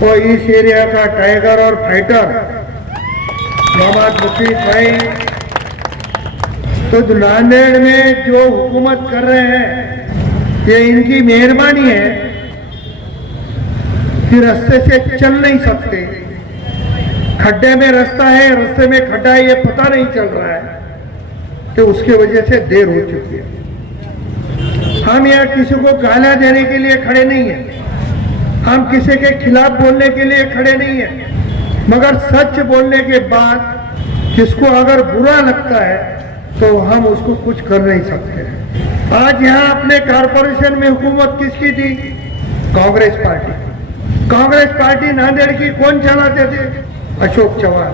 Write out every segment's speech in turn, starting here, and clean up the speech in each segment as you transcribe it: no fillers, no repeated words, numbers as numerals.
वो इस एरिया का टाइगर और फाइटर मोहम्मद मुफीद भाई, तो नांदेड़ में जो हुकूमत कर रहे हैं ये इनकी मेहरबानी है कि रास्ते से चल नहीं सकते, खड्डे में रास्ता है, रास्ते में खड्डा है, ये पता नहीं चल रहा है, तो उसकी वजह से देर हो चुकी है। हम यहाँ किसी को गालियां देने के लिए खड़े नहीं हैं, हम किसी के खिलाफ बोलने के लिए खड़े नहीं हैं, मगर सच बोलने के बाद किसको अगर बुरा लगता है तो हम उसको कुछ कर नहीं सकते। आज यहाँ अपने कॉरपोरेशन में हुकूमत किसकी थी? कांग्रेस पार्टी। कांग्रेस पार्टी नांदेड़ की कौन चलाते थे? अशोक चौहान।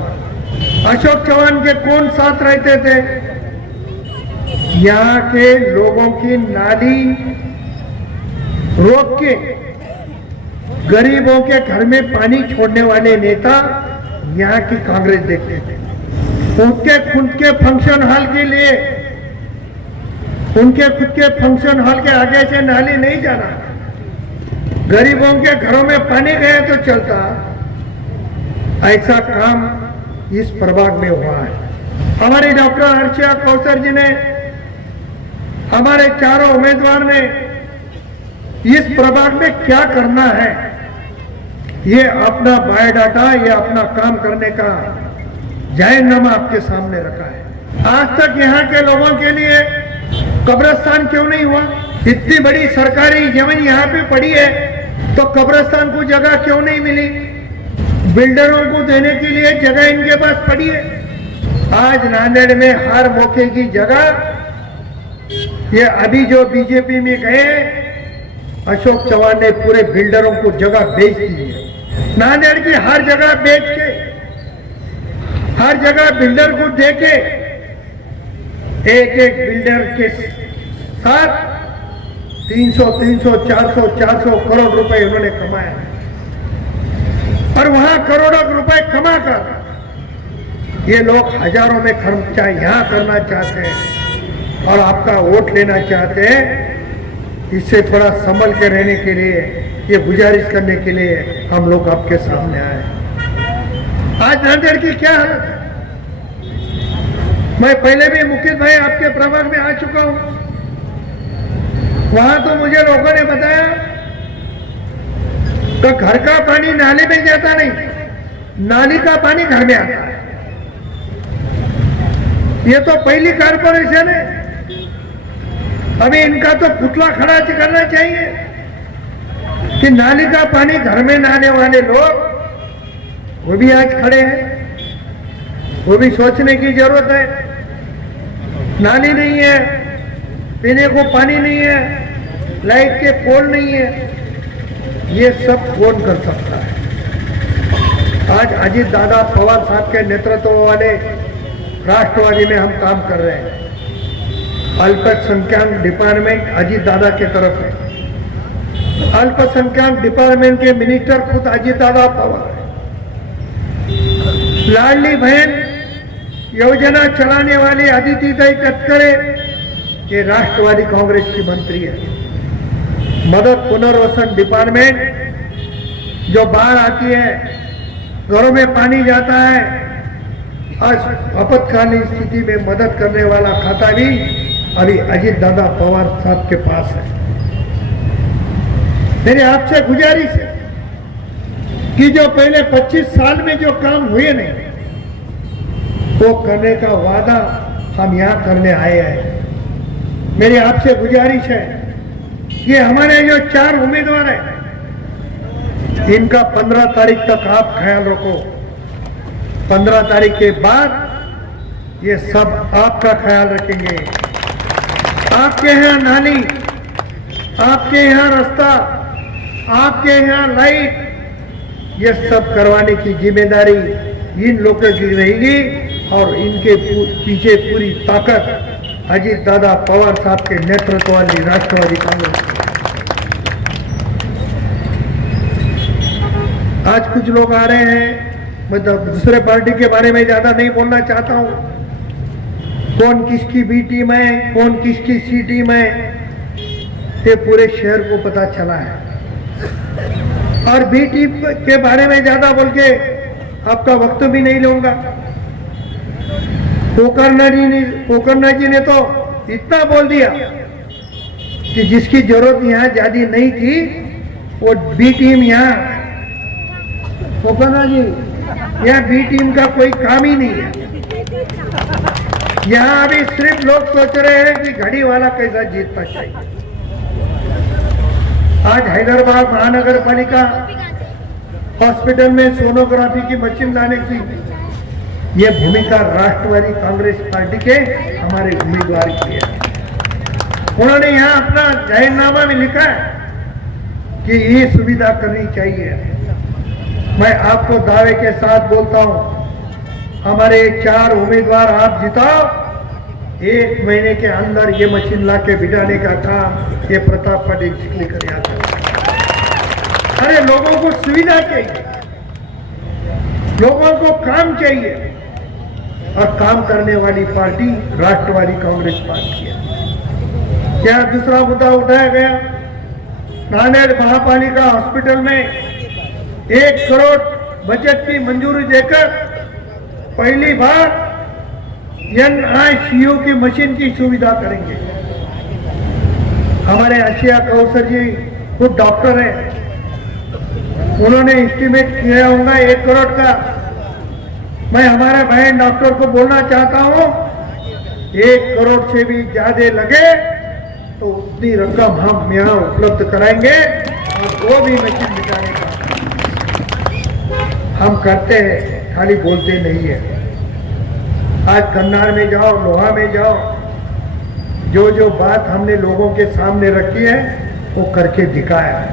अशोक चौहान के कौन साथ रहते थे? यहाँ के लोगों की नाली रोक के गरीबों के घर में पानी छोड़ने वाले नेता यहाँ की कांग्रेस देखते थे। उनके खुद के फंक्शन हॉल के लिए, उनके खुद के फंक्शन हॉल के आगे से नाली नहीं जाना, गरीबों के घरों में पानी गया तो चलता, ऐसा काम इस प्रभाग में हुआ है। हमारे डॉक्टर अर्चना कौसर जी ने, हमारे चारों उम्मीदवार ने इस प्रभाग में क्या करना है, ये अपना बायोडाटा, ये अपना काम करने का जाहिरनामा आपके सामने रखा है। आज तक यहाँ के लोगों के लिए कब्रिस्तान क्यों नहीं हुआ? इतनी बड़ी सरकारी जमीन यहाँ पे पड़ी है तो कब्रिस्तान को जगह क्यों नहीं मिली? बिल्डरों को देने के लिए जगह इनके पास पड़ी है। आज नांदेड़ में हर मौके की जगह, ये अभी जो बीजेपी में गए अशोक चौहान ने पूरे बिल्डरों को जगह बेच दी है। नांदेड़ की हर जगह बेच के, हर जगह बिल्डर को देके, एक एक बिल्डर के साथ 300, 400 करोड़ रुपए उन्होंने कमाया, और वहां करोड़ों रुपए कमाकर ये लोग हजारों में खर्चा यहां करना चाहते हैं और आपका वोट लेना चाहते हैं। इससे थोड़ा संभल के रहने के लिए, ये गुजारिश करने के लिए हम लोग आपके सामने आए। आज नांदेड़ की क्या हालत है? मैं पहले भी मुकेश भाई आपके प्रभाग में आ चुका हूं, वहां तो मुझे लोगों ने बताया तो घर का पानी नाले में जाता नहीं, नाली का पानी घर में आता है। ये तो पहली कॉर्पोरेशन है, अभी इनका तो पुतला खड़ा करना चाहिए कि नाली का पानी घर में न आने वाले लोग वो भी आज खड़े हैं, वो भी सोचने की जरूरत है। नाली नहीं है, पीने को पानी नहीं है, लाइट के पोल नहीं है, ये सब कौन कर सकता है? आज अजीत दादा पवार साहब के नेतृत्व वाले राष्ट्रवादी में हम काम कर रहे हैं। अल्पसंख्यक डिपार्टमेंट अजीत दादा की तरफ है, अल्पसंख्यक डिपार्टमेंट के मिनिस्टर खुद अजीत दादा पवार है। लाडली बहन योजना चलाने वाली अदिति तटकरे ये राष्ट्रवादी कांग्रेस की मंत्री है। मदद पुनर्वसन डिपार्टमेंट जो बाढ़ आती है, घरों में पानी जाता है, आज आपातकालीन स्थिति में मदद करने वाला खाता भी अभी अजीत दादा पवार साहब के पास है। मेरी आपसे गुजारिश है कि जो पहले 25 साल में जो काम हुए नहीं, वो करने का वादा हम यहाँ करने आए हैं। मेरी आपसे गुजारिश है कि हमारे जो 4 उम्मीदवार हैं, इनका 15 तारीख तक आप ख्याल रखो। 15 तारीख के बाद ये सब आपका ख्याल रखेंगे। आपके यहाँ नाली, आपके यहाँ रास्ता, आपके यहाँ लाइट, ये सब करवाने की जिम्मेदारी इन लोगों की रहेगी और इनके पीछे पूरी ताकत अजीत दादा पवार साहब के नेतृत्व वाली राष्ट्रवादी कांग्रेस। आज कुछ लोग आ रहे हैं, मैं दूसरे पार्टी के बारे में ज्यादा नहीं बोलना चाहता हूं, कौन किसकी बी टीम है, कौन किसकी सी टीम है, ये पूरे शहर को पता चला है। और बी टीम के बारे में ज्यादा बोल के आपका वक्त भी नहीं लूंगा। पोकरना जी ने तो इतना बोल दिया कि जिसकी जरूरत यहाँ ज्यादा नहीं थी वो बी टीम यहाँ, पोकरना जी यहाँ बी टीम का कोई काम ही नहीं है। यहाँ अभी सिर्फ लोग सोच रहे हैं कि घड़ी वाला कैसा जीतना चाहिए। आज हैदराबाद महानगर पालिका हॉस्पिटल में सोनोग्राफी की मशीन लाने की ये भूमिका राष्ट्रवादी कांग्रेस पार्टी के हमारे उम्मीदवार की है। उन्होंने यहाँ अपना जाहिरनामा में लिखा है कि ये सुविधा करनी चाहिए। मैं आपको दावे के साथ बोलता हूं, हमारे 4 उम्मीदवार आप जिताओ, 1 महीने के अंदर ये मशीन ला के बिठाने का काम ये प्रताप पाटिल चिखली कर आता है। अरे लोगों को सुविधा चाहिए, लोगों को काम चाहिए और काम करने वाली पार्टी राष्ट्रवादी कांग्रेस पार्टी है। क्या दूसरा मुद्दा उठाया गया, नांदेड़ महापालिका हॉस्पिटल में 1 करोड़ बजट की मंजूरी देकर पहली बार NICU की मशीन की सुविधा करेंगे। हमारे आशिया कौसर जी खुद डॉक्टर हैं, उन्होंने एस्टिमेट किया होगा 1 करोड़ का। मैं हमारे बहन डॉक्टर को बोलना चाहता हूं 1 करोड़ से भी ज्यादा लगे तो उतनी रकम हम यहाँ उपलब्ध कराएंगे और वो भी मशीन बिठाने का हम करते हैं, खाली बोलते नहीं है। आज कन्नार में जाओ, लोहा में जाओ, जो जो बात हमने लोगों के सामने रखी है वो करके दिखाया है।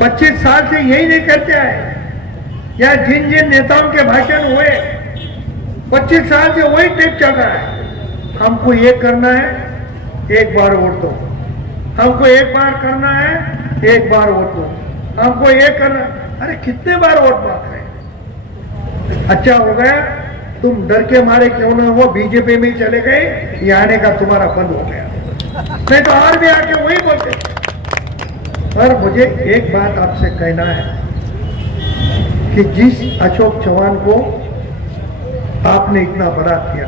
25 साल से यही नहीं करते आए, या जिन जिन नेताओं के भाषण हुए 25 साल से वही टेप चल रहा है। हमको ये करना है, 1 बार वोट दो। हमको 1 बार करना है, 1 बार वोट दो। हमको ये करना, अरे कितने बार वोट मांग रहे। अच्छा हो गया तुम डर के मारे क्यों ना हो बीजेपी में चले गए, ये आने का तुम्हारा बंद हो गया, नहीं तो और भी आके वही बोलते। पर मुझे एक बात आपसे कहना है कि जिस अशोक चौहान को आपने इतना बड़ा किया,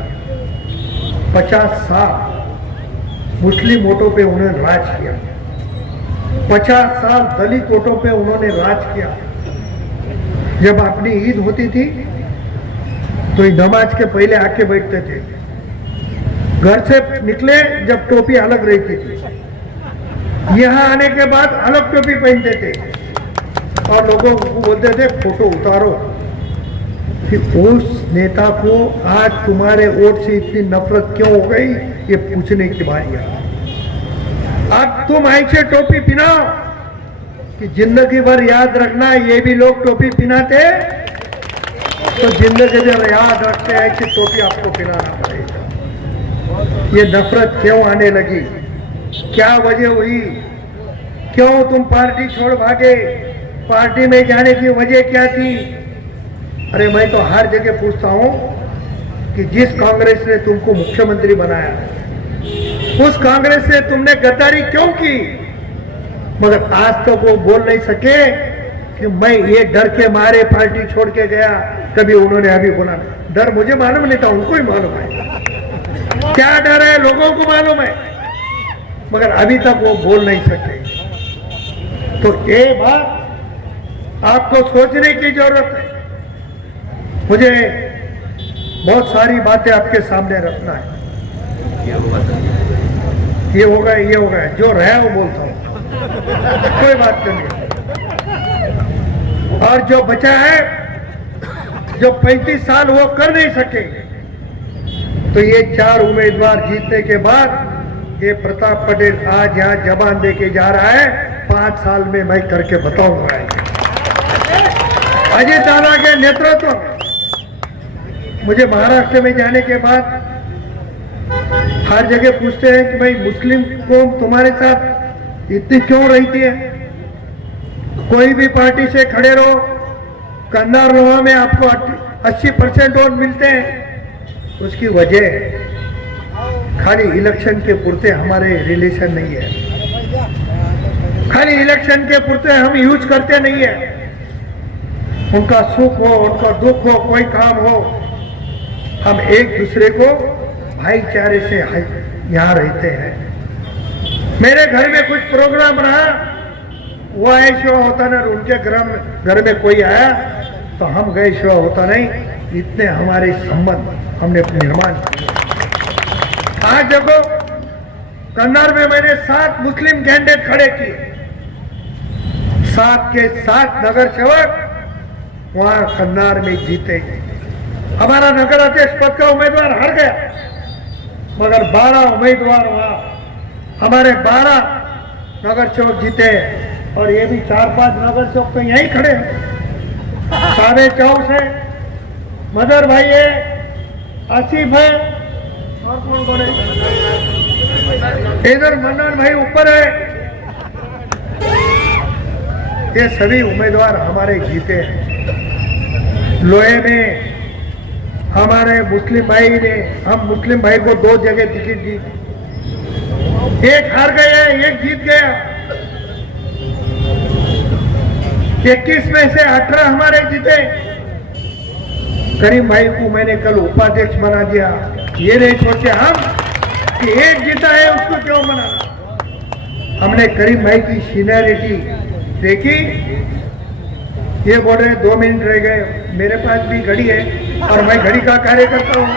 50 साल मुस्लिम वोटों पे उन्होंने राज किया, 50 साल दलित वोटों पे उन्होंने राज किया। जब अपनी ईद होती थी तो नमाज के पहले आके बैठते थे, घर से निकले जब टोपी अलग रहती थी, यहाँ आने के बाद अलग टोपी पहनते थे और लोगों को बोलते थे फोटो उतारो। कि उस नेता को आज तुम्हारे वोट से इतनी नफरत क्यों हो गई, ये पूछने की बारी है। अब तुम ऐसे टोपी पहनाओ कि जिंदगी भर याद रखना, ये भी लोग टोपी पहनाते तो जिंदगी भर याद रखते हैं कि टोपी आपको पहनाना पड़ेगा। ये नफरत क्यों आने लगी, क्या वजह हुई, क्यों तुम पार्टी छोड़ भागे, पार्टी में जाने की वजह क्या थी? अरे मैं तो हर जगह पूछता हूं कि जिस कांग्रेस ने तुमको मुख्यमंत्री बनाया, उस कांग्रेस से तुमने गद्दारी क्यों की? मगर आज तक वो बोल नहीं सके कि मैं ये डर के मारे पार्टी छोड़ के गया। कभी उन्होंने अभी बोला, डर मुझे मालूम नहीं था, उनको ही मालूम है क्या डर है, लोगों को मालूम है, मगर अभी तक वो बोल नहीं सकते। तो ये बात आपको सोचने की जरूरत है। मुझे बहुत सारी बातें आपके सामने रखना है। ये होगा, ये होगा, जो रहा वो बोलता हूं, कोई बात नहीं। और जो बचा है, जो 35 साल वो कर नहीं सके, तो ये 4 उम्मीदवार जीतने के बाद ये प्रताप पटेल आज यहाँ जबान दे के जा रहा है, 5 साल में मैं करके बताऊंगा। अजय दादा के नेतृत्व में मुझे महाराष्ट्र में जाने के बाद हर जगह पूछते हैं कि भाई मुस्लिम कौम तुम्हारे साथ इतनी क्यों रहती है, कोई भी पार्टी से खड़े रहो, कन्नार लोहा में आपको 80% वोट मिलते हैं। उसकी वजह खाली इलेक्शन के पुरते हमारे रिलेशन नहीं है, खाली इलेक्शन के पुरते हम यूज करते नहीं है। उनका सुख हो, उनका दुख हो, कोई काम हो, हम एक दूसरे को भाईचारे से यहाँ रहते हैं। मेरे घर में कुछ प्रोग्राम रहा, वो आए शिवा होता ना, उनके घर में कोई आया तो हम गए शिवा होता नहीं। इतने हमारे संबंध हमने निर्माण किए। आज देखो कन्नौर में मैंने 7 मुस्लिम कैंडिडेट खड़े किए, 7 के 7 नगर सेवक वहां कन्नौर में जीते। हमारा नगर अध्यक्ष पद का उम्मीदवार हार गया, मगर 12 उम्मीदवार वहां हमारे 12 नगर सेवक जीते। और ये भी 4-5 नगर सेवक तो यहीं खड़े हैं। सारे चौक से मदर भाई है, आसिफ है, और कौन है, इधर मन्नान भाई ऊपर है। ये सभी उम्मीदवार हमारे जीते हैं। लोहे में हमारे मुस्लिम भाई ने, हम मुस्लिम भाई को 2 जगह टिकट दी, एक हार गया, एक जीत गया। 21 में से 18 हमारे जीते। करीम भाई को मैंने कल उपाध्यक्ष बना दिया। ये नहीं सोचे हम कि एक जीता है उसको क्यों बनाना। हमने करीम भाई की सीनियरिटी देखी। ये बोल रहे 2 मिनट रह गए, मेरे पास भी घड़ी है और मैं घड़ी का कार्य करता हूँ,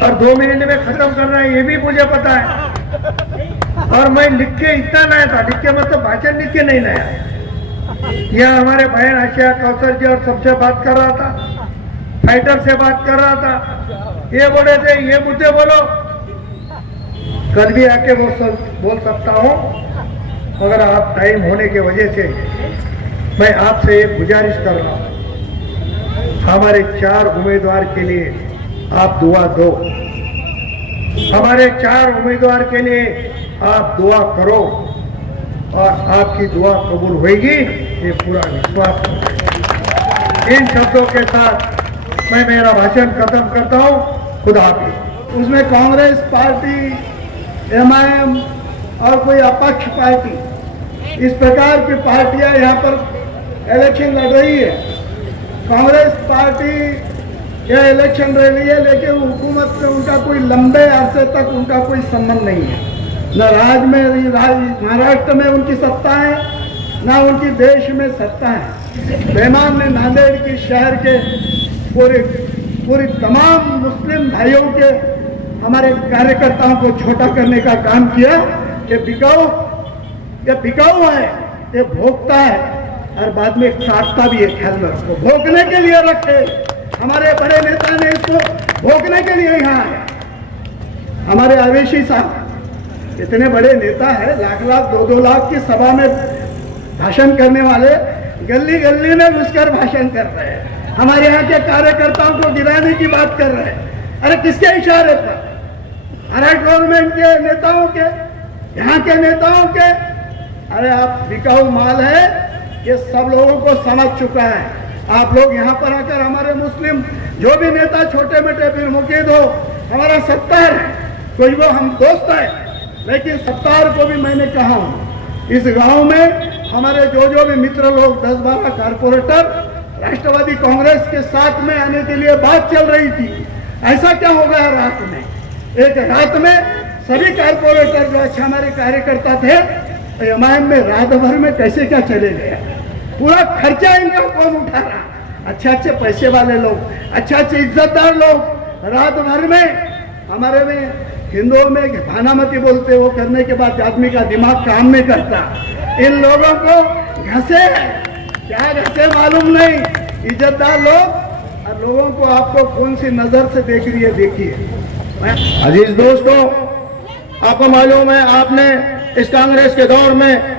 और 2 मिनट में खत्म करना है ये भी मुझे पता है। और मैं लिख के इतना लाया था, लिख के मतलब भाषण लिख के नहीं लाया। यह हमारे बहन आशिया कौशल जी और सबसे बात कर रहा था, फाइटर से बात कर रहा था। ये बोले थे ये मुद्दे बोलो, कल भी आके बोल सकता हूँ, मगर आप टाइम होने की वजह से मैं आपसे एक गुजारिश कर रहा हूँ, हमारे 4 उम्मीदवार के लिए आप दुआ दो। हमारे 4 उम्मीदवार के लिए आप दुआ करो और आपकी दुआ कबूल होगी, ये पूरा विश्वास है। इन शब्दों के साथ मैं मेरा भाषण खत्म करता हूँ। खुदा हाफिज। उसमें कांग्रेस पार्टी, एमआईएम और कोई अपक्ष पार्टी, इस प्रकार की पार्टियां यहाँ पर इलेक्शन लड़ रही है। कांग्रेस पार्टी यह इलेक्शन लड़ रही है, लेकिन हुकूमत से उनका कोई लंबे अरसे तक उनका कोई संबंध नहीं है। न महाराष्ट्र में उनकी सत्ता है, न उनकी देश में सत्ता है। बेमान ने नांदेड़ की शहर के पूरी तमाम मुस्लिम भाइयों के, हमारे कार्यकर्ताओं को छोटा करने का काम किया। ये बिकाऊ है, ये भोगता है और बाद में काटता भी है। ख्याल में रखो, भोगने के लिए रखे। हमारे बड़े नेता ने इसको भोगने के लिए यहाँ है। हमारे अवेशी साहब इतने बड़े नेता है, लाख 2-2 लाख की सभा में भाषण करने वाले गली गली में घुसकर भाषण कर रहे हैं। हमारे यहाँ के कार्यकर्ताओं को गिराने की बात कर रहे हैं। अरे किसके इशारे पर? महाराष्ट्र गवर्नमेंट के नेताओं के, यहाँ के नेताओं के। अरे आप बिकाऊ माल है, ये सब लोगों को समझ चुका है। आप लोग यहाँ पर आकर हमारे मुस्लिम जो भी नेता छोटे मोटे फिर मुकीद हो, हमारा सत्तार है, कोई वो हम दोस्त है, लेकिन सत्तार को भी मैंने कहा हूँ, इस गांव में हमारे जो भी मित्र लोग 10-12 कारपोरेटर राष्ट्रवादी कांग्रेस के साथ में आने के लिए बात चल रही थी। ऐसा क्या हो गया रात में? एक रात में सभी कारपोरेटर जो अच्छा हमारे कार्यकर्ता थे, एमआईएम में रात भर में कैसे क्या चले गए? पूरा खर्चा इनका कौन उठा रहा? अच्छे पैसे वाले लोग, अच्छे इज्जतदार लोग रात भर में हमारे में हिंदुओं में भानामती बोलते, वो करने के बाद आदमी का दिमाग काम नहीं करता। इन लोगों को घसे, क्या घसे मालूम नहीं, इज्जतदार लोग। और लोगों को आपको कौन सी नजर से देख रही है, देखिए। अजीज दोस्तों, आपको मालूम है, आपने इस कांग्रेस के दौर में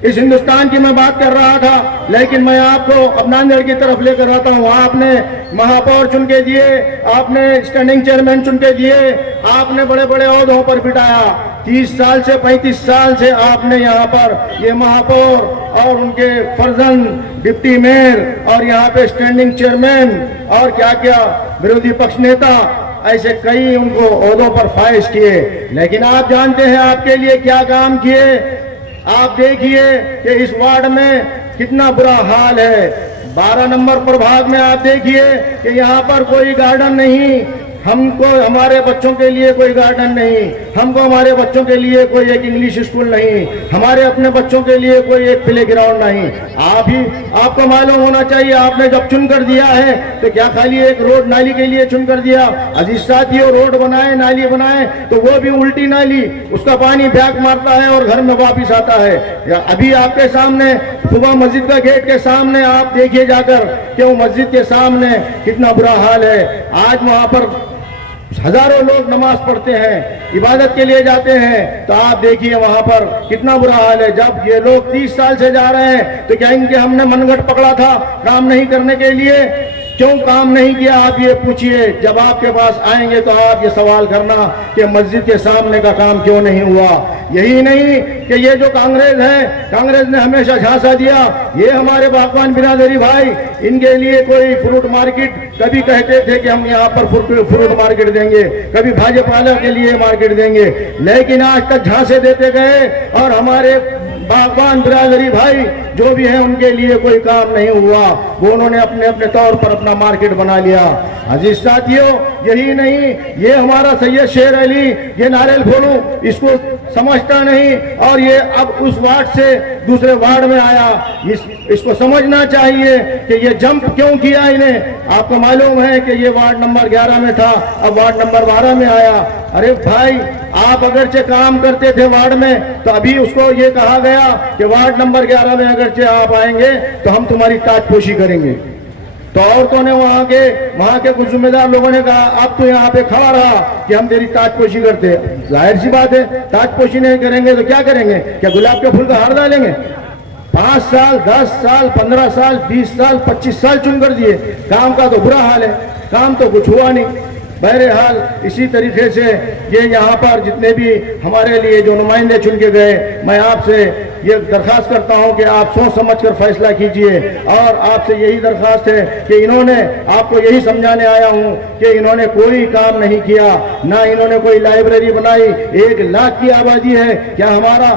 इस हिंदुस्तान की मैं बात कर रहा था, लेकिन मैं आपको अब नांदेड़ की तरफ लेकर आता हूँ। आपने महापौर चुन के दिए, आपने स्टैंडिंग चेयरमैन चुन के दिए, आपने बड़े बड़े ओहदों पर बिठाया। 30 साल से 35 साल से आपने यहाँ पर ये महापौर और उनके फर्जन डिप्टी मेयर और यहाँ पे स्टैंडिंग चेयरमैन और क्या क्या विरोधी पक्ष नेता ऐसे कई उनको ओहदों पर फाइज किए, लेकिन आप जानते हैं आपके लिए क्या काम किए। आप देखिए कि इस वार्ड में कितना बुरा हाल है। 12 नंबर प्रभाग में आप देखिए कि यहाँ पर कोई गार्डन नहीं, हमको हमारे बच्चों के लिए कोई गार्डन नहीं, हमको हमारे बच्चों के लिए कोई एक इंग्लिश स्कूल नहीं, हमारे अपने बच्चों के लिए कोई एक प्ले ग्राउंड नहीं। आपको मालूम होना चाहिए, आपने जब चुन कर दिया है तो क्या खाली एक रोड नाली के लिए चुन कर दिया? अजीज साथियों, रोड बनाए, नाली बनाए तो वो भी उल्टी नाली, उसका पानी बैक मारता है और घर में वापिस आता है। अभी आपके सामने सुबह मस्जिद का गेट के सामने आप देखिए जाकर कि वो मस्जिद के सामने कितना बुरा हाल है। आज वहां पर हजारों लोग नमाज पढ़ते हैं, इबादत के लिए जाते हैं, तो आप देखिए वहां पर कितना बुरा हाल है। जब ये लोग 30 साल से जा रहे हैं तो क्या इनके हमने मनगढ़ पकड़ा था काम नहीं करने के लिए? क्यों काम नहीं किया आप ये पूछिए। जब आपके पास आएंगे तो आप ये सवाल करना कि मस्जिद के सामने का काम क्यों नहीं हुआ। यही नहीं कि ये जो कांग्रेस है, कांग्रेस ने हमेशा झांसा दिया, ये हमारे बागवान बिरादरी भाई, इनके लिए कोई फ्रूट मार्केट, कभी कहते थे कि हम यहाँ पर फ्रूट मार्केट देंगे, कभी भाजपा के लिए मार्केट देंगे, लेकिन आज तक झांसे देते गए और हमारे बागवान बिरादरी भाई जो भी है उनके लिए कोई काम नहीं हुआ। वो उन्होंने अपने अपने तौर पर अपना मार्केट बना लिया। अजीज साथियों, यही नहीं, ये हमारा सैयद शेर अली, ये नारियल फोनू, इसको समझता नहीं और ये अब उस वार्ड से दूसरे वार्ड में आया। इसको समझना चाहिए कि ये जंप क्यों किया इन्हें। आपको मालूम है कि ये वार्ड नंबर 11 में था, अब वार्ड नंबर 12 में आया। अरे भाई, आप अगरचे काम करते थे वार्ड में तो अभी उसको ये कहा गया कि वार्ड नंबर 11 में अगरचे आप आएंगे तो हम तुम्हारी ताजपोशी करेंगे। तो औरतों ने वहां के कुछ जिम्मेदार लोगों ने कहा अब तो यहाँ पे खड़ा रहा कि हम तेरी ताजपोशी करते। जाहिर सी बात है, ताजपोशी नहीं करेंगे तो क्या करेंगे? क्या गुलाब के फूल का हार डालेंगे? 5 साल, 10 साल, 15 साल, 20 साल, 25 साल चुन कर दिए, काम का तो बुरा हाल है, काम तो कुछ हुआ नहीं। बहरहाल इसी तरीके से ये यहाँ पर जितने भी हमारे लिए जो नुमाइंदे चुन के गए, मैं आपसे ये दरख्वास्त करता हूँ कि आप सोच समझकर फैसला कीजिए। और आपसे यही दरख्वास्त है कि इन्होंने, आपको यही समझाने आया हूँ कि इन्होंने कोई काम नहीं किया, ना इन्होंने कोई लाइब्रेरी बनाई। 1 लाख की आबादी है, क्या हमारा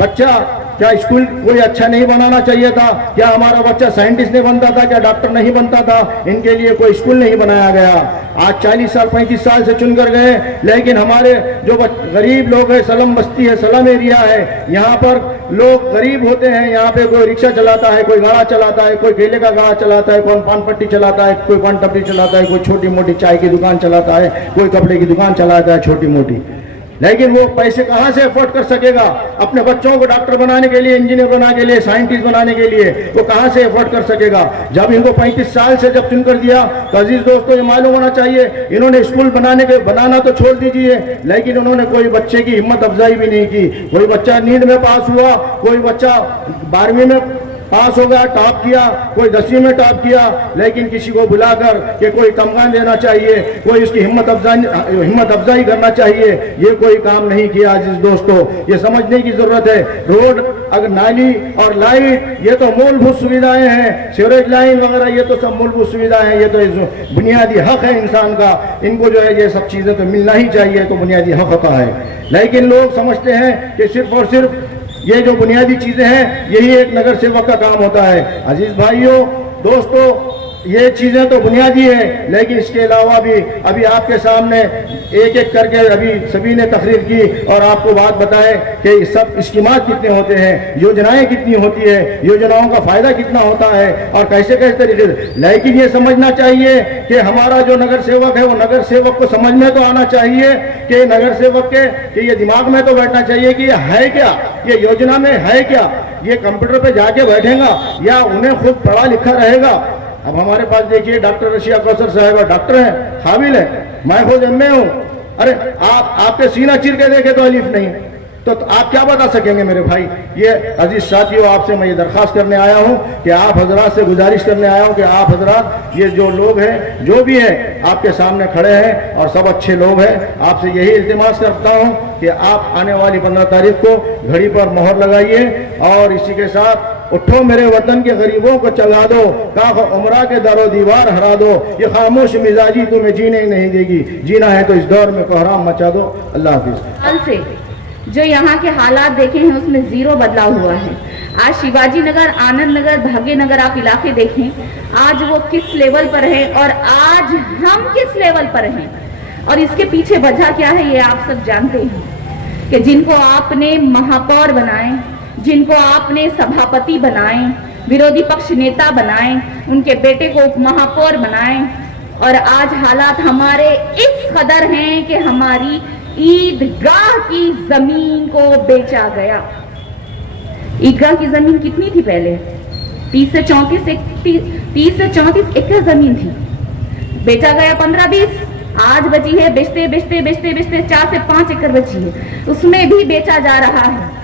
बच्चा, क्या स्कूल कोई अच्छा नहीं बनाना चाहिए था? क्या हमारा बच्चा साइंटिस्ट नहीं बनता था? क्या डॉक्टर नहीं बनता था? इनके लिए कोई स्कूल नहीं बनाया गया। आज 40 साल 35 साल से चुन कर गए, लेकिन हमारे जो गरीब लोग हैं, सलम बस्ती है, सलम एरिया है, यहाँ पर लोग गरीब होते हैं। यहाँ पे कोई रिक्शा चलाता है, कोई गाड़ा चलाता है, कोई केले का गाड़ा चलाता है, कोई पान पट्टी चलाता है, कोई पान टपरी चलाता है, कोई छोटी मोटी चाय की दुकान चलाता है, कोई कपड़े की दुकान चलाता है छोटी मोटी। लेकिन वो पैसे कहाँ से अफोर्ड कर सकेगा? अपने बच्चों को डॉक्टर बनाने के लिए, इंजीनियर बनाने के लिए, साइंटिस्ट बनाने के लिए वो कहाँ से अफोर्ड कर सकेगा? जब इनको 35 साल से जब चुनकर दिया तो अजीज दोस्तों, ये मालूम होना चाहिए, इन्होंने स्कूल बनाना तो छोड़ दीजिए, लेकिन उन्होंने कोई बच्चे की हिम्मत अफजाई भी नहीं की। कोई बच्चा नीट में पास हुआ, कोई बच्चा 12वीं में पास हो गया, टॉप किया, कोई 10वीं में टॉप किया, लेकिन किसी को बुलाकर कि कोई तमगा देना चाहिए, कोई उसकी हिम्मत अफजाई करना चाहिए, ये कोई काम नहीं किया। अजीज दोस्तों, ये समझने की जरूरत है, रोड, अगर नाली और लाइट, ये तो मूलभूत सुविधाएं हैं, सीवरेज लाइन वगैरह, ये तो सब मूलभूत सुविधाएं हैं, ये तो बुनियादी हक है इंसान का। इनको जो है ये सब चीजें तो मिलना ही चाहिए, तो बुनियादी हक का है। लेकिन लोग समझते हैं कि सिर्फ और सिर्फ ये जो बुनियादी चीजें हैं यही एक नगर सेवक का काम होता है। अजीज भाइयों, दोस्तों, ये चीजें तो बुनियादी है, लेकिन इसके अलावा भी अभी आपके सामने एक एक करके अभी सभी ने तकरीर की और आपको बात बताए कि सब स्कीमात कितने होते हैं, योजनाएं कितनी होती है, योजनाओं का फायदा कितना होता है और कैसे कैसे तरीके से। लेकिन ये समझना चाहिए कि हमारा जो नगर सेवक है वो नगर सेवक को समझ में तो आना चाहिए कि नगर सेवक के कि ये दिमाग में तो बैठना चाहिए कि ये है क्या, ये योजना में है क्या, ये कंप्यूटर पे जाके बैठेगा या उन्हें खुद पढ़ा लिखा रहेगा। अब हमारे पास देखिए डॉक्टर रशिया कौसर साहब डॉक्टर हैं, काबिल है, मैं खुद एमए हूं। अरे आपके सीना चीर के देखे तो अलीफ नहीं, तो आप क्या बता सकेंगे मेरे भाई। ये अजीज साथियों, आपसे मैं ये दरख्वास्त करने आया हूं कि आप हजरात से गुजारिश करने आया हूं कि आप हजरात, ये जो लोग हैं, जो भी है आपके सामने खड़े हैं और सब अच्छे लोग हैं, आपसे यही इल्तिमास करता हूं कि आप आने वाली 15 तारीख को घड़ी पर मोहर लगाइए और इसी के साथ उठो मेरे वतन के गरीबों को चला दो, काख उमरा के दरो दीवार हरा दो, ये खामोश मिजाजी तुम्हें जीने ही नहीं देगी, जीना है तो इस दौर में कोहराम मचा दो। अल्लाह हाफिज। कल से जो यहाँ के हालात देखे हैं उसमें जीरो बदलाव हुआ है। आज शिवाजी नगर, आनंद नगर, भाग्यनगर आप इलाके देखें, आज वो किस लेवल पर है और आज हम किस लेवल पर हैं, और इसके पीछे वजह क्या है ये आप सब जानते हैं कि जिनको आपने महापौर बनाए, जिनको आपने सभापति बनाए, विरोधी पक्ष नेता बनाए, उनके बेटे को उप महापौर बनाए, और आज हालात हमारे इस कदर हैं कि हमारी ईदगाह की जमीन को बेचा गया। ईदगाह की जमीन कितनी थी पहले? 30 से 34 एकड़ जमीन थी, बेचा गया 15-20, आज बची है बेचते बेचते बेचते बेचते 4 से 5 एकड़ बची है, उसमें भी बेचा जा रहा है।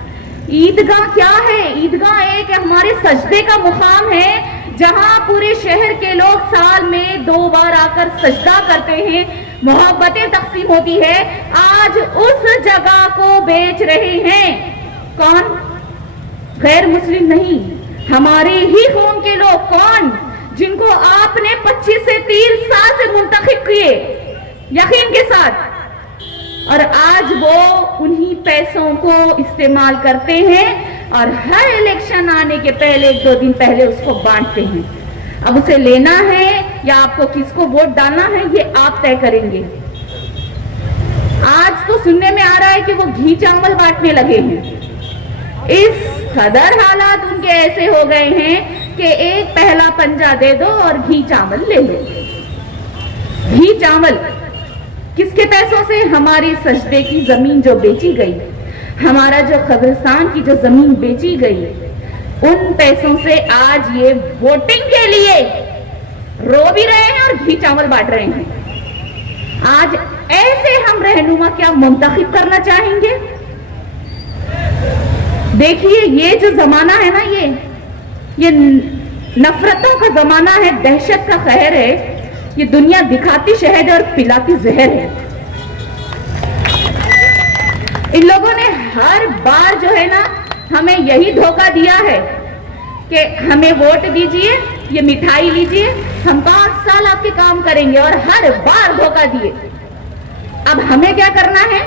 ईदगाह क्या है? ईदगाह एक हमारे सजदे का मुकाम है, जहां पूरे शहर के लोग साल में 2 बार आकर सजदा करते हैं, मोहब्बतें तकसीम होती है। आज उस जगह को बेच रहे हैं कौन? गैर मुस्लिम नहीं, हमारे ही कौम के लोग। कौन? जिनको आपने 25 से 30 साल से मुंतखब किए यकीन के साथ, और आज वो उन्हीं पैसों को इस्तेमाल करते हैं और हर इलेक्शन आने के पहले 1-2 दिन पहले उसको बांटते हैं। अब उसे लेना है या आपको किसको वोट डालना है ये आप तय करेंगे। आज तो सुनने में आ रहा है कि वो घी चावल बांटने लगे हैं। इस कदर हालात उनके ऐसे हो गए हैं कि एक पहला पंजा दे दो और घी चावल ले लो। घी चावल किसके पैसों से? हमारी सजदे की जमीन जो बेची गई, हमारा जो कब्रिस्तान की जो जमीन बेची गई, उन पैसों से आज ये वोटिंग के लिए रो भी रहे हैं और घी चावल बांट रहे हैं। आज ऐसे हम रहनुमा क्या मुंतखब करना चाहेंगे? देखिए ये जो जमाना है ना, ये नफरतों का जमाना है, दहशत का कहर है। ये दुनिया दिखाती शहद और पिलाती जहर है। इन लोगों ने हर बार जो है ना हमें यही धोखा दिया है कि हमें वोट दीजिए, ये मिठाई लीजिए, हम 5 साल आपके काम करेंगे, और हर बार धोखा दिए। अब हमें क्या करना है?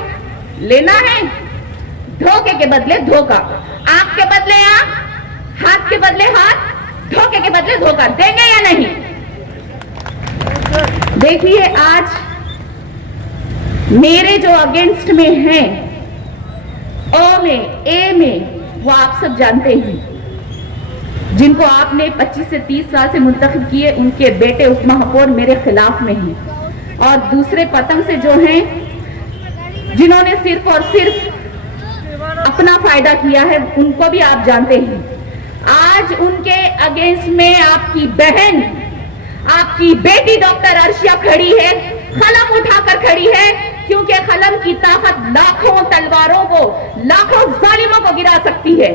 लेना है धोखे के बदले धोखा, आंख के बदले आंख, हाथ के बदले हाथ, धोखे के बदले धोखा। देंगे या नहीं? देखिए आज मेरे जो अगेंस्ट में हैं, ओ में, ए में, वो आप सब जानते हैं। जिनको आपने 25 से 30 साल से मुंतखब किए, उनके बेटे उप महापौर मेरे खिलाफ में हैं, और दूसरे पतंग से जो हैं, जिन्होंने सिर्फ और सिर्फ अपना फायदा किया है, उनको भी आप जानते हैं। आज उनके अगेंस्ट में आपकी बहन, आपकी बेटी डॉक्टर अर्शिया खड़ी है, कलम उठाकर खड़ी है, क्योंकि कलम की ताकत लाखों तलवारों को, लाखों जालिमों को गिरा सकती है।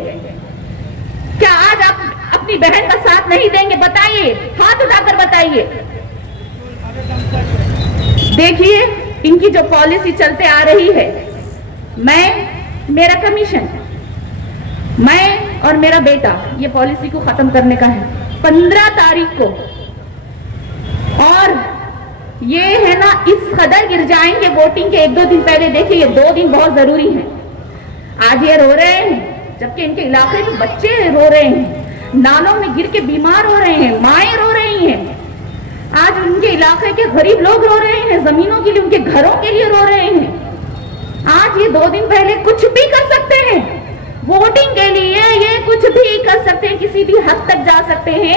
क्या आज आप अपनी बहन का साथ नहीं देंगे? बताइए, हाथ उठाकर बताइए। देखिए इनकी जो पॉलिसी चलते आ रही है, मेरा कमीशन, मैं और मेरा बेटा, ये पॉलिसी को खत्म करने का है 15 तारीख को। और ये है ना इस कदर गिर जाएंगे वोटिंग के 1-2 दिन पहले। देखिए ये 2 दिन बहुत जरूरी हैं। आज ये रो रहे हैं, जबकि इनके इलाके में बच्चे रो रहे हैं, नालों में गिर के बीमार हो रहे हैं, माएं रो रही हैं। आज उनके इलाके के गरीब लोग रो रहे हैं, जमीनों के लिए, उनके घरों के लिए रो रहे हैं। आज ये 2 दिन पहले कुछ भी कर सकते हैं वोटिंग के लिए, ये कुछ भी कर सकते हैं, किसी भी हद तक जा सकते हैं।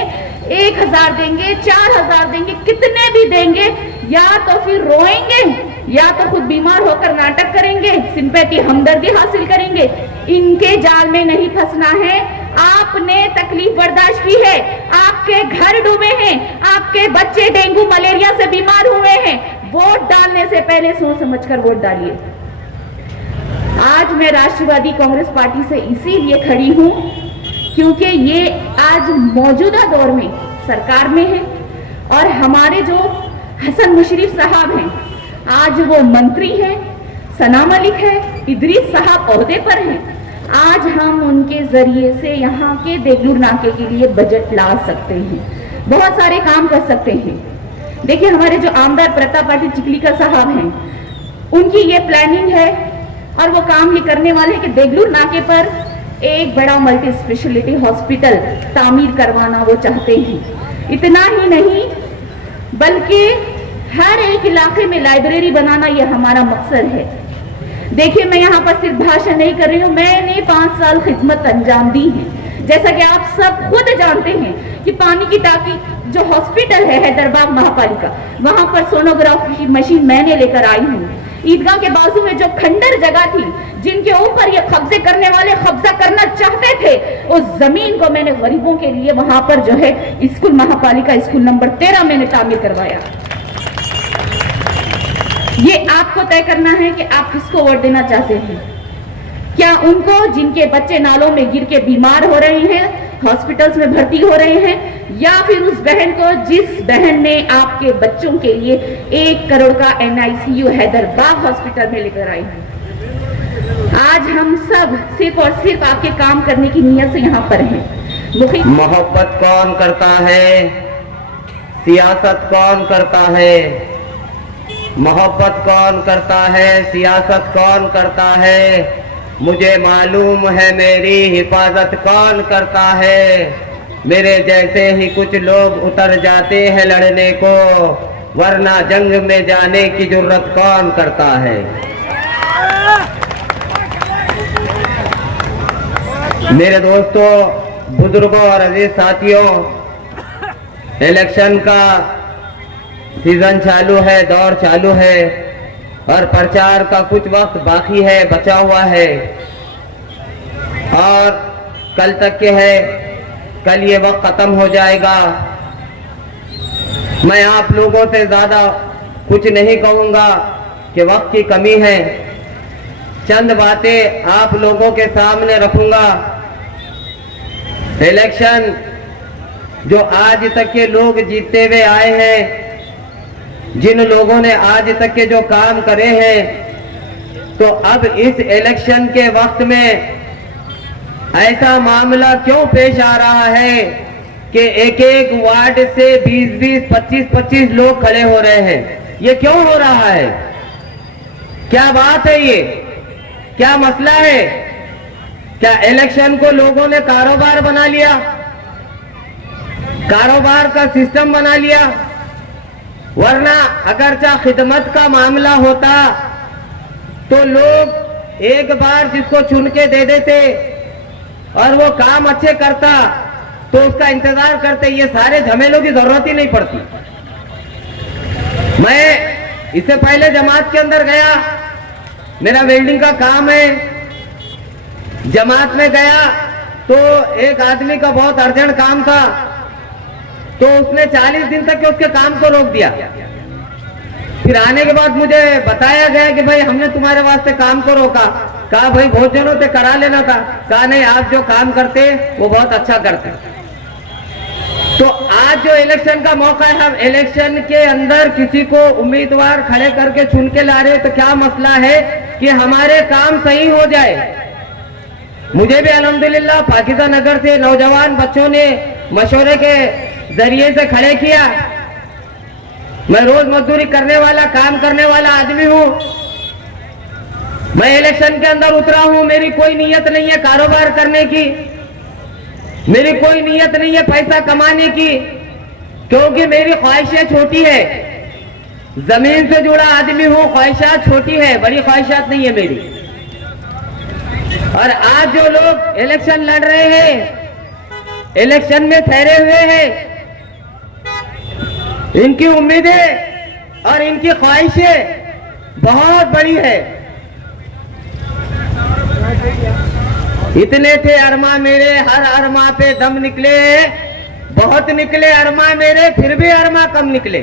1000 देंगे, 4000 देंगे, कितने भी देंगे, या तो फिर रोएंगे या तो खुद बीमार होकर नाटक करेंगे, सिंपैथी, हमदर्दी हासिल करेंगे। इनके जाल में नहीं फंसना है। आपने तकलीफ बर्दाश्त की है, आपके घर डूबे हैं, आपके बच्चे डेंगू मलेरिया से बीमार हुए हैं। वोट डालने से पहले सोच समझकर वोट डालिए। आज मैं राष्ट्रवादी कांग्रेस पार्टी से इसीलिए खड़ी हूं क्योंकि ये आज मौजूदा दौर में सरकार में है, और हमारे जो हसन मुशर्रफ साहब हैं, आज वो मंत्री हैं, सना मलिक है, इदरीस साहब ओहदे पर हैं। आज हम उनके जरिए से यहाँ के देगलूर नाके के लिए बजट ला सकते हैं, बहुत सारे काम कर सकते हैं। देखिए हमारे जो आमदार प्रताप पाटिल चिखलीकर साहब हैं, उनकी ये प्लानिंग है और वो काम ये करने वाले हैं कि देगलूर नाके पर एक बड़ा मल्टी स्पेशलिटी हॉस्पिटल तामीर करवाना वो चाहते हैं। इतना ही नहीं बल्कि हर एक इलाके में लाइब्रेरी बनाना ये हमारा मकसद है। देखिए मैं यहाँ पर सिर्फ भाषण नहीं कर रही हूँ, मैंने 5 साल खिदमत अंजाम दी है। जैसा कि आप सब खुद जानते हैं कि पानी की टाकी जो हॉस्पिटल है हैदराबाद महापालिका, वहां पर सोनोग्राफी मशीन मैंने लेकर आई हूँ। ईदगाह के बाजू में जो खंडर जगह थी जिनके ऊपर ये कब्जे करने वाले कब्जा करना चाहते थे, उस जमीन को मैंने गरीबों के लिए वहां पर जो है स्कूल महापालिका स्कूल नंबर 13 मैंने तामीर करवाया। ये आपको तय करना है कि आप किसको वोट देना चाहते हैं। क्या उनको जिनके बच्चे नालों में गिर के बीमार हो रहे हैं, हॉस्पिटल्स में भर्ती हो रहे हैं, या फिर उस बहन को जिस बहन ने आपके बच्चों के लिए 1 करोड़ का NICU हैदराबाद हॉस्पिटल में लेकर आई है। आज हम सब सिर्फ और सिर्फ आपके काम करने की नीयत से यहाँ पर हैं। मोहब्बत कौन करता है, सियासत कौन करता है। मोहब्बत कौन करता है, सियासत कौन करता है, मुझे मालूम है मेरी हिफाजत कौन करता है। मेरे जैसे ही कुछ लोग उतर जाते हैं लड़ने को, वरना जंग में जाने की जुर्रत कौन करता है। मेरे दोस्तों, बुजुर्गों और अजीज साथियों, इलेक्शन का सीजन चालू है, दौर चालू है और प्रचार का कुछ वक्त बाकी है, बचा हुआ है और कल तक के है। कल ये वक्त खत्म हो जाएगा। मैं आप लोगों से ज्यादा कुछ नहीं कहूंगा कि वक्त की कमी है। चंद बातें आप लोगों के सामने रखूंगा। इलेक्शन जो आज तक के लोग जीतते हुए आए हैं, जिन लोगों ने आज तक के जो काम करे हैं, तो अब इस इलेक्शन के वक्त में ऐसा मामला क्यों पेश आ रहा है कि एक एक वार्ड से 20-20, 25-25 लोग खड़े हो रहे हैं। ये क्यों हो रहा है? क्या बात है? ये क्या मसला है? क्या इलेक्शन को लोगों ने कारोबार बना लिया, कारोबार का सिस्टम बना लिया? वरना अगरचा खिदमत का मामला होता तो लोग एक बार जिसको चुन के दे देते और वो काम अच्छे करता तो उसका इंतजार करते, ये सारे झमेलों की जरूरत ही नहीं पड़ती। मैं इससे पहले जमात के अंदर गया, मेरा वेल्डिंग का काम है। जमात में गया तो एक आदमी का बहुत अर्जेंट काम था, तो उसने 40 दिन तक के उसके काम को रोक दिया। फिर आने के बाद मुझे बताया गया कि भाई हमने तुम्हारे वास्ते काम को रोका। कहा भाई बहुत जनों से करा लेना था। कहा नहीं, आप जो काम करते वो बहुत अच्छा करते। तो आज जो इलेक्शन का मौका है, हम इलेक्शन के अंदर किसी को उम्मीदवार खड़े करके चुन के ला रहे, तो क्या मसला है कि हमारे काम सही हो जाए। मुझे भी अल्हम्दुलिल्लाह पाकिस्तान नगर से नौजवान बच्चों ने मशवरे के जरिए से खड़े किया। मैं रोज मजदूरी करने वाला, काम करने वाला आदमी हूं। मैं इलेक्शन के अंदर उतरा हूं, मेरी कोई नीयत नहीं है कारोबार करने की, मेरी कोई नीयत नहीं है पैसा कमाने की, क्योंकि मेरी ख्वाहिशें छोटी है। जमीन से जुड़ा आदमी हूं, ख्वाहिशात छोटी है, बड़ी ख्वाहिशात नहीं है मेरी। और आज जो लोग इलेक्शन लड़ रहे हैं, इलेक्शन में ठहरे हुए हैं, इनकी उम्मीदें और इनकी ख्वाहिशें बहुत बड़ी है। इतने थे अरमा मेरे, हर अरमा पे दम निकले, बहुत निकले अरमा मेरे, फिर भी अरमा कम निकले।